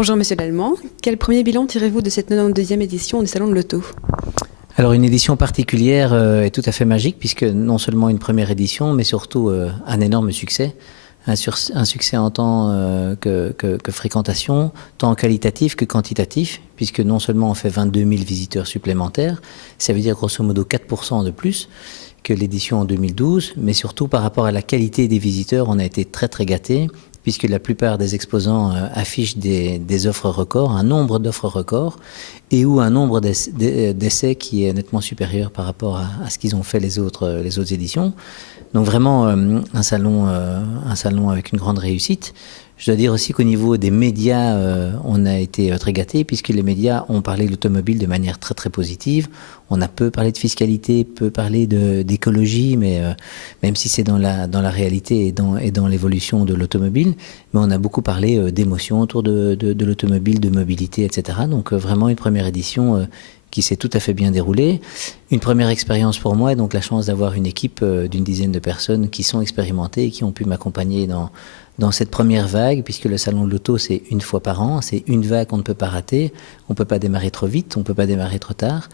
Bonjour Monsieur Lallemand. Quel premier bilan tirez-vous de cette 92e édition du Salon de l'Auto? Alors une édition particulière est tout à fait magique puisque non seulement une première édition mais surtout un énorme succès. Un succès en tant que fréquentation, tant qualitatif que quantitatif, puisque non seulement on fait 22 000 visiteurs supplémentaires, ça veut dire grosso modo 4% de plus que l'édition en 2012, mais surtout par rapport à la qualité des visiteurs, on a été très très gâtés, puisque la plupart des exposants affichent des offres records, un nombre d'offres records, et ou un nombre d'essais qui est nettement supérieur par rapport à ce qu'ils ont fait les autres éditions. Donc vraiment un salon avec une grande réussite. Je dois dire aussi qu'au niveau des médias, on a été très gâtés puisque les médias ont parlé de l'automobile de manière très très positive. On a peu parlé de fiscalité, peu parlé d'écologie, mais même si c'est dans la réalité et dans l'évolution de l'automobile, mais on a beaucoup parlé d'émotions autour de l'automobile, de mobilité, etc. Donc vraiment une première édition qui s'est tout à fait bien déroulée. Une première expérience pour moi, et donc la chance d'avoir une équipe d'une dizaine de personnes qui sont expérimentées et qui ont pu m'accompagner dans cette première vague, puisque le salon de l'auto, c'est une fois par an, c'est une vague qu'on ne peut pas rater, on ne peut pas démarrer trop vite, on ne peut pas démarrer trop tard.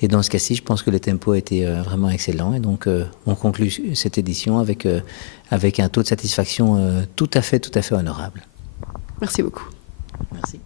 Et dans ce cas-ci, je pense que le tempo a été vraiment excellent. Et donc, on conclut cette édition avec un taux de satisfaction tout à fait Merci beaucoup. Merci.